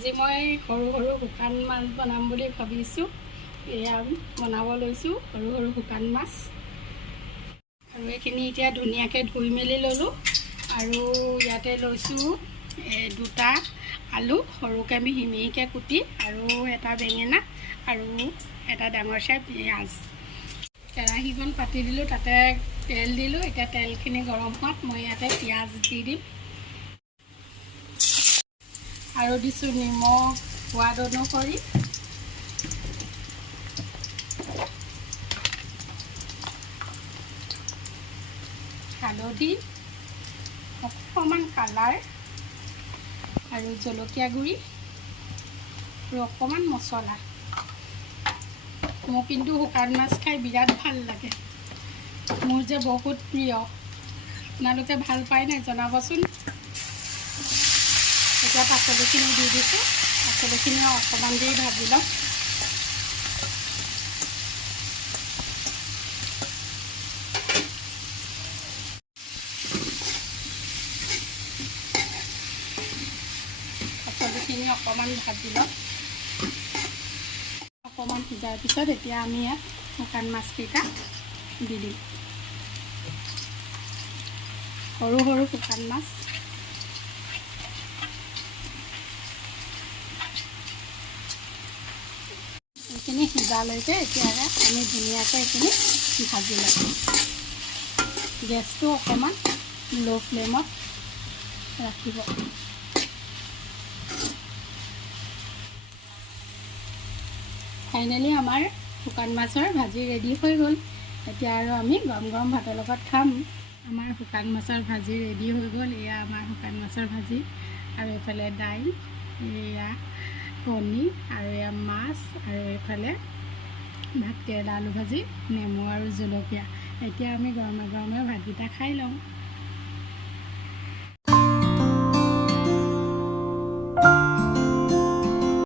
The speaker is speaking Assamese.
আজি মই সৰু সৰু শুকান মাছ বনাম বুলি ভাবিছোঁ। এয়া বনাব লৈছোঁ সৰু সৰু শুকান মাছ। আৰু এইখিনি এতিয়া ধুনীয়াকৈ ধুই মেলি ল'লোঁ। আৰু ইয়াতে লৈছোঁ দুটা আলু সৰুকৈ মিহি মিহিকৈ কুটি, আৰু এটা বেঙেনা, আৰু এটা ডাঙৰ চাই পিঁয়াজ। কেৰাহীখন পাতি দিলোঁ, তাতে তেল দিলোঁ। এতিয়া তেলখিনি গৰম হোৱাত মই ইয়াতে পিঁয়াজ দি দিম, আৰু দিছোঁ নিমখ সোৱাদ অনুসৰি, হালধি, অকণমান কালাৰ, আৰু জলকীয়া গুড়ি, আৰু অকণমান মছলা। মোৰ কিন্তু শুকান মাছ খাই বিৰাট ভাল লাগে, মোৰ যে বহুত প্ৰিয়। আপোনালোকে ভাল পায় নাই জনাবচোন। এতিয়া পাচলিখিনি দি দিছোঁ, পাচলিখিনি অকণমান দি ভাজি ল'ম। পাচলিখিনি অকণমান ভাজি ল'ম। অকণমান সিজাৰ পিছত এতিয়া আমি ইয়াত শুকান মাছকেইটা দি দিম। সৰু সৰু শুকান মাছ। এইখিনি সিজালৈকে এতিয়া আমি ধুনীয়াকৈ এইখিনি ভাজি ল'ম। গেছটো অকণমান ল' ফ্লেমত ৰাখিব। ফাইনেলি আমাৰ শুকান মাছৰ ভাজি ৰেডি হৈ গ'ল। এতিয়া আৰু আমি গৰম গৰম ভাতৰ লগত খাম। আমাৰ শুকান মাছৰ ভাজি ৰেডি হৈ গ'ল। এয়া আমাৰ শুকান মাছৰ ভাজি, আৰু এইফালে দাইল, এয়া কণী, আৰু এয়া মাছ, আৰু এইফালে ভাতকেৰেলা আলু ভাজি, নেমু আৰু জলকীয়া। এতিয়া আমি গৰমে গৰমে ভাতকেইটা খাই লওঁ।